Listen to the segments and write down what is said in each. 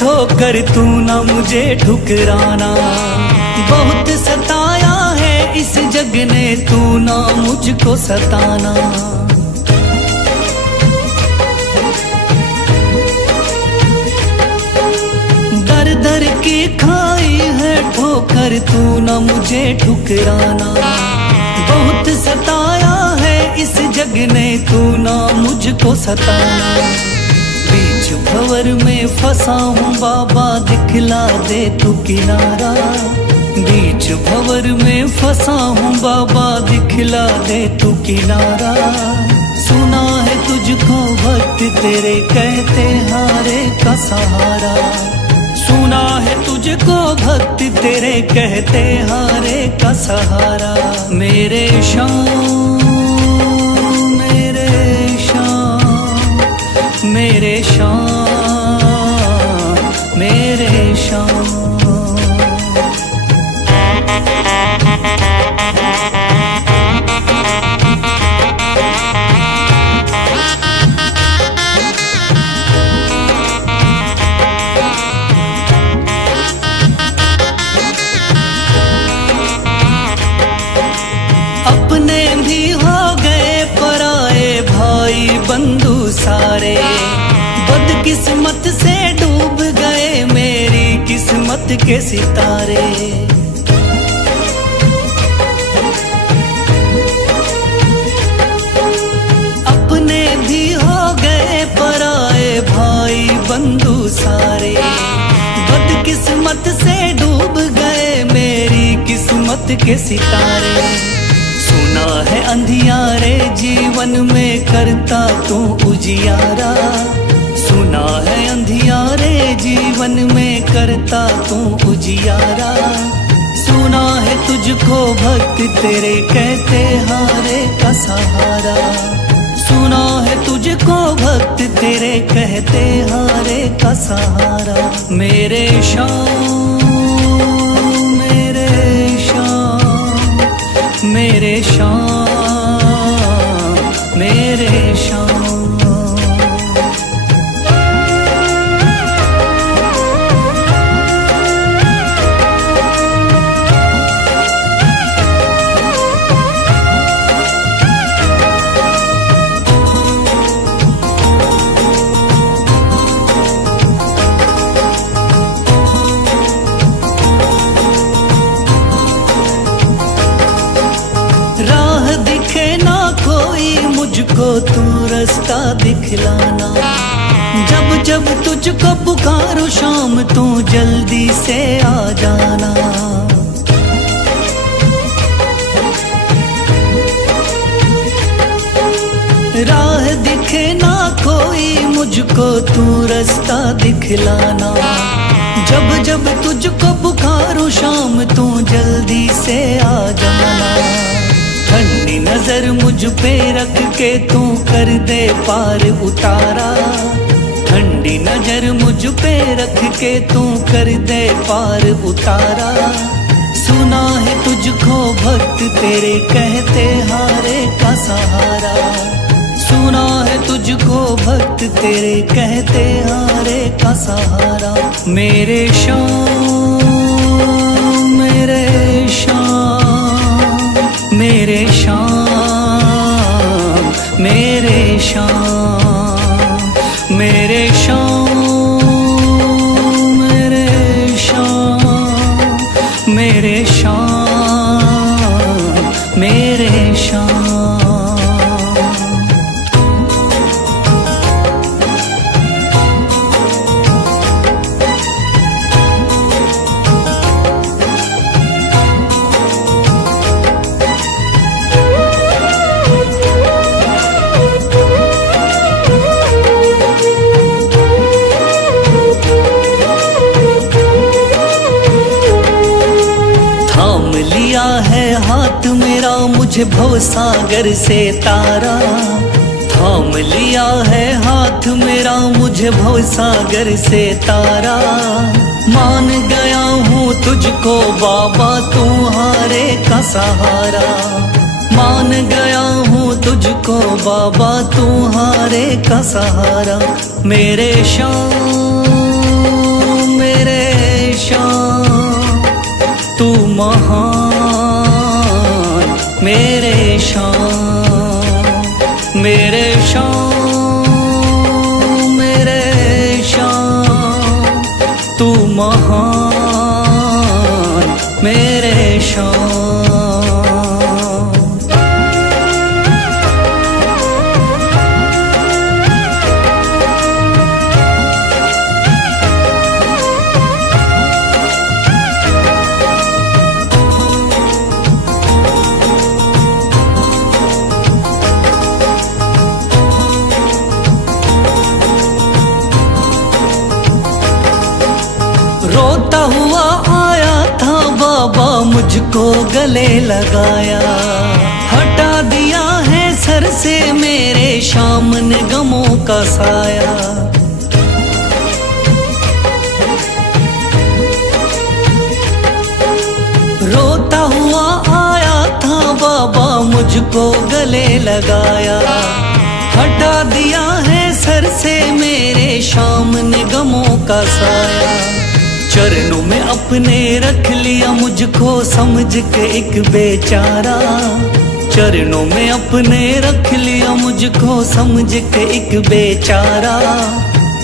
ठोकर तू ना मुझे ठुकराना। बहुत सताया है इस जग ने तू ना मुझको सताना। दर दर की खाई है ठोकर तू ना मुझे ठुकराना। बहुत सताया है इस जग ने तू ना मुझको सताना। बीच भंवर में फंसा हूँ बाबा दिखला दे तू किनारा। बीच भंवर में फंसा हूँ बाबा दिखला दे तू किनारा। सुना है तुझको भक्त तेरे कहते हारे का सहारा। सुना है तुझको भक्त तेरे कहते हारे का सहारा। मेरे शाम मेरे शाम मेरे शाम मेरे शाम। अपने भी हो गए पराए भाई बंधु सारे। बदकिस्मत से डूब गए मेरी किस्मत के सितारे। अपने भी हो गए पराए भाई बंधु सारे। बदकिस्मत से डूब गए मेरी किस्मत के सितारे। सुना है अंधियारे जीवन में करता तू उजियारा। सुना है अंधियारे जीवन में करता तू उजियारा। सुना है तुझको भक्त तेरे कहते हारे का सहारा। सुना है तुझको भक्त तेरे कहते हारे का सहारा। मेरे शाम मेरे शाम मेरे शाम मेरे शाम। मुझको तू रास्ता दिखलाना। जब जब तुझको पुकारो शाम तू जल्दी से आ जाना। राह दिखे ना कोई मुझको तू रास्ता दिखलाना। जब जब तुझको पुकारो शाम तू जल्दी से आ जाना। ठंडी नजर मुझ पे रख के तू कर दे पार उतारा। ठंडी नजर मुझ पे रख के तू कर दे पार उतारा। सुना है तुझको भक्त तेरे कहते हारे का सहारा। सुना है तुझको भक्त तेरे कहते हारे का सहारा। मेरे शाम मेरे शाम मेरे शाम मेरे शाम मेरे शाम मेरे शाम मेरे शाम मेरे शाम। हाथ मेरा मुझे भवसागर से तारा। थाम लिया है हाथ मेरा मुझे भवसागर से तारा। मान गया हूँ तुझको बाबा तुम्हारे का सहारा। मान गया हूँ तुझको बाबा तुम्हारे का सहारा। मेरे शाम शान तू महान, मेरे शान, मेरे शान, मेरे शान तू महान, मेरे शान। रोता हुआ आया था बाबा, मुझको गले लगाया, हटा दिया है सर से मेरे शाम ने गमों का साया। रोता हुआ आया था बाबा, मुझको गले लगाया, हटा दिया है सर से मेरे शाम ने गमों का साया। चरणों में अपने रख लिया मुझको समझ के एक बेचारा, चरणों में अपने रख लिया मुझको समझ के एक बेचारा।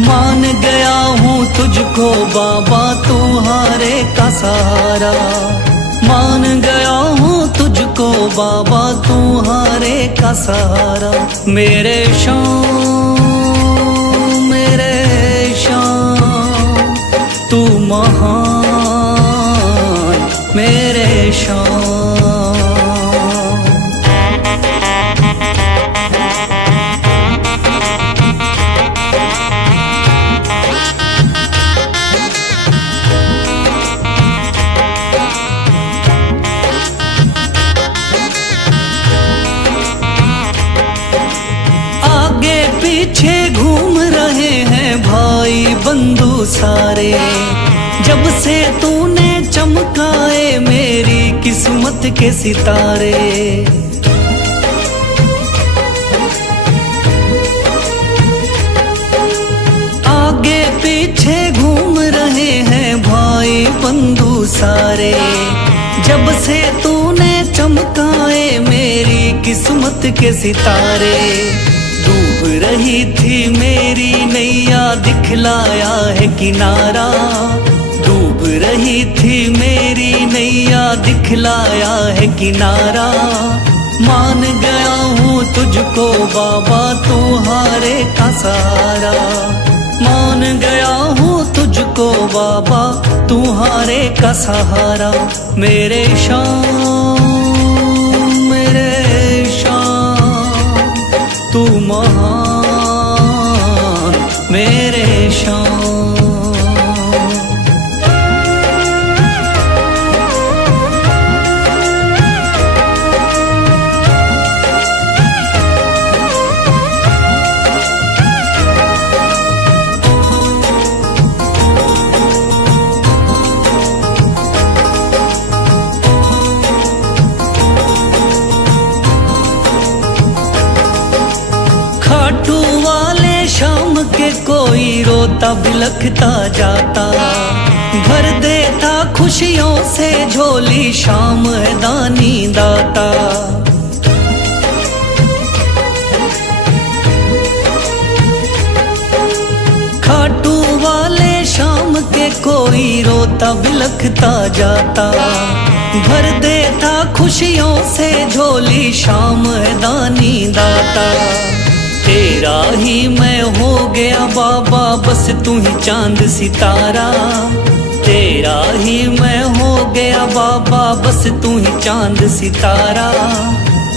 मान गया हूँ तुझको बाबा, तुम्हारे का सहारा। मान गया हूँ तुझको बाबा, तुम्हारे का सहारा। मेरे शान, मेरे शान तू महान, मेरे शान। आगे पीछे घूम रहे हैं भाई बंधु सारे, जब से तूने चमकाए मेरी किस्मत के सितारे। आगे पीछे घूम रहे हैं भाई बंधु सारे, जब से तूने चमकाए मेरी किस्मत के सितारे। डूब रही थी मेरी नैया, दिखलाया है किनारा। डूब रही थी मेरी नैया, दिखलाया है किनारा। मान गया हूँ तुझको बाबा, तुम्हारे का सहारा। मान गया हूँ तुझको बाबा, तुम्हारे का सहारा। मेरे शान, मेरे शान तू महान, मेरे शान। खाटू वाले शाम के कोई रोता बिलखता जाता, भर देता खुशियों से झोली शाम है दानी दाता। खाटू वाले शाम के कोई रोता बिलखता जाता, भर देता खुशियों से झोली शाम है दानी दाता। तेरा ही मैं हो गया बाबा, बस तू ही चांद सितारा। तेरा ही मैं हो गया बाबा, बस तू ही चांद सितारा।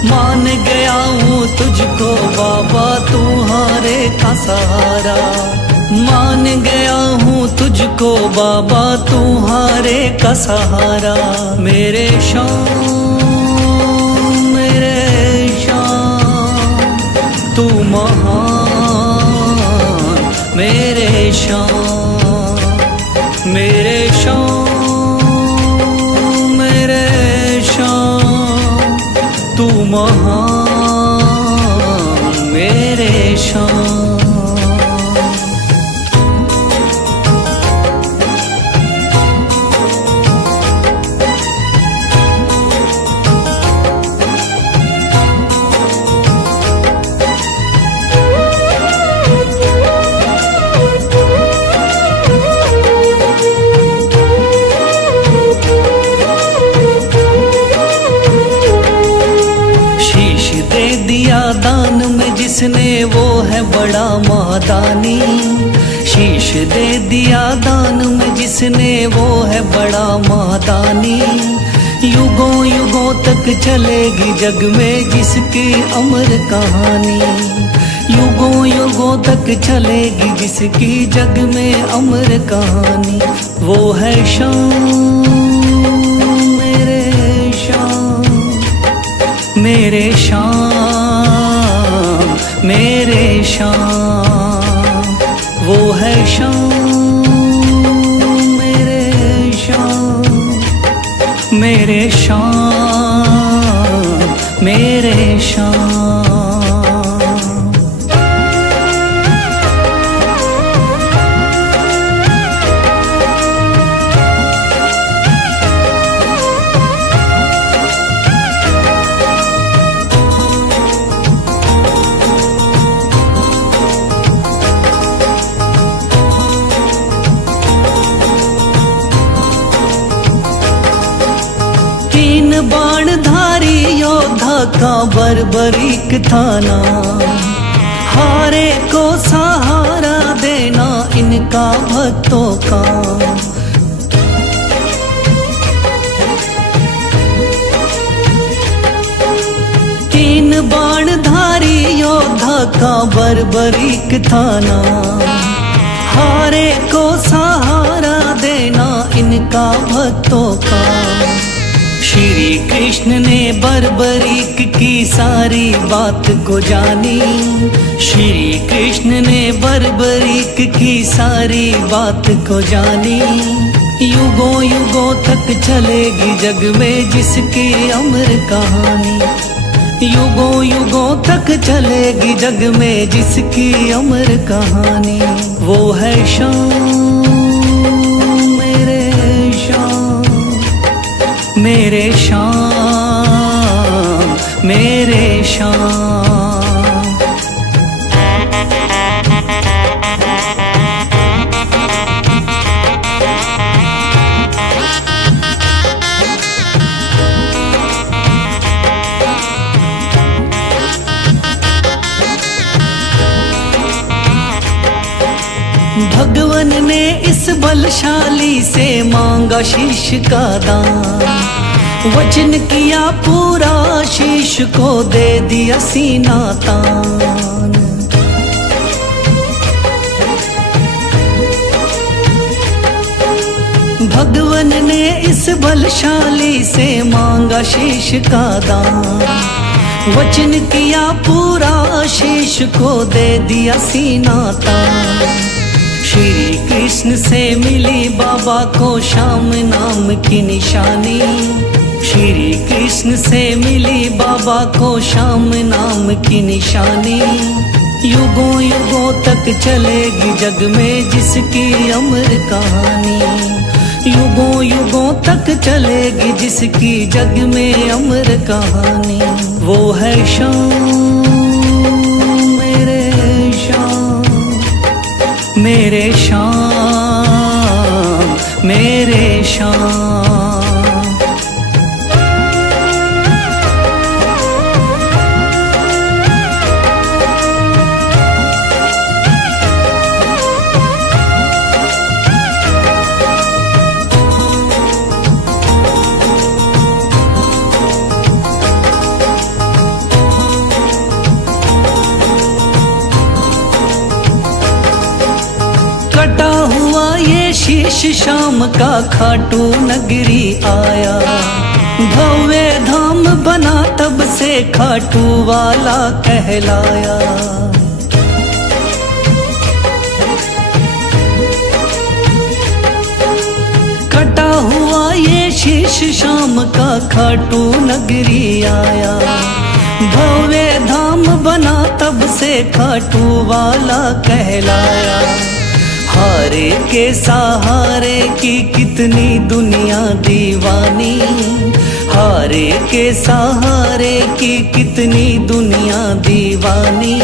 मान गया हूँ तुझको बाबा, तुम्हारे का सहारा। मान गया हूँ तुझको बाबा, तुम्हारे का सहारा। मेरे शान, मेरे शान तू महान, मेरे शान, मेरे शान, मेरे शान तू महान, मेरे शान। वो है बड़ा महादानी। शीश दे दिया दान में जिसने वो है बड़ा महादानी। युगों युगों तक चलेगी जग में जिसकी अमर कहानी। युगों युगों तक चलेगी जिसकी जग में अमर कहानी। वो है शाम मेरे शाम, मेरे शाम मेरे शाम। वो है शाम मेरे शाम, मेरे शाम मेरे शाम। बाणधारी योद्धा का बर्बरीक थाना। हारे को सहारा देना इनका भक्तों का। तीन बाणधारी योद्धा का बर्बरीक थाना। हारे को सहारा देना इनका भक्तों का। श्री कृष्ण ने बर्बरीक की सारी बात को जानी। श्री कृष्ण ने बर्बरीक की सारी बात को जानी। युगों युगों तक चलेगी जग में जिसकी अमर कहानी। युगों युगों तक चलेगी जग में जिसकी अमर कहानी। वो है शाम मेरे शाम, मेरे शाम मेरे शाम। भगवान ने इस बलशाली से मांगा शीश का दान। वचन किया पूरा शीश को दे दिया सीना तान। भगवान ने इस बलशाली से मांगा शीश का दान। वचन किया पूरा शीश को दे दिया सीना तान। श्री कृष्ण से मिली बाबा को श्याम नाम की निशानी। श्री कृष्ण से मिली बाबा को श्याम नाम की निशानी। युगों युगों तक चलेगी जग में जिसकी अमर कहानी। युगों युगों तक चलेगी जिसकी जग में अमर कहानी। वो है शाम मेरे शाम, मेरे शाम मेरे शाम। कटा हुआ ये शीश शाम का खाटू नगरी आया। भव्य धाम बना तब से खाटू वाला कहलाया। कटा हुआ ये शीश शाम का खाटू नगरी आया। भव्य धाम बना तब से खाटू वाला कहलाया। हारे के सहारे की कितनी दुनिया दीवानी। हारे के सहारे की कितनी दुनिया दीवानी।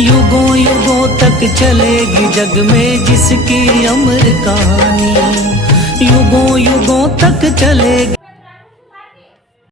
युगों युगों तक चलेगी जग में जिसकी अमर कहानी। युगों युगों तक चलेगी।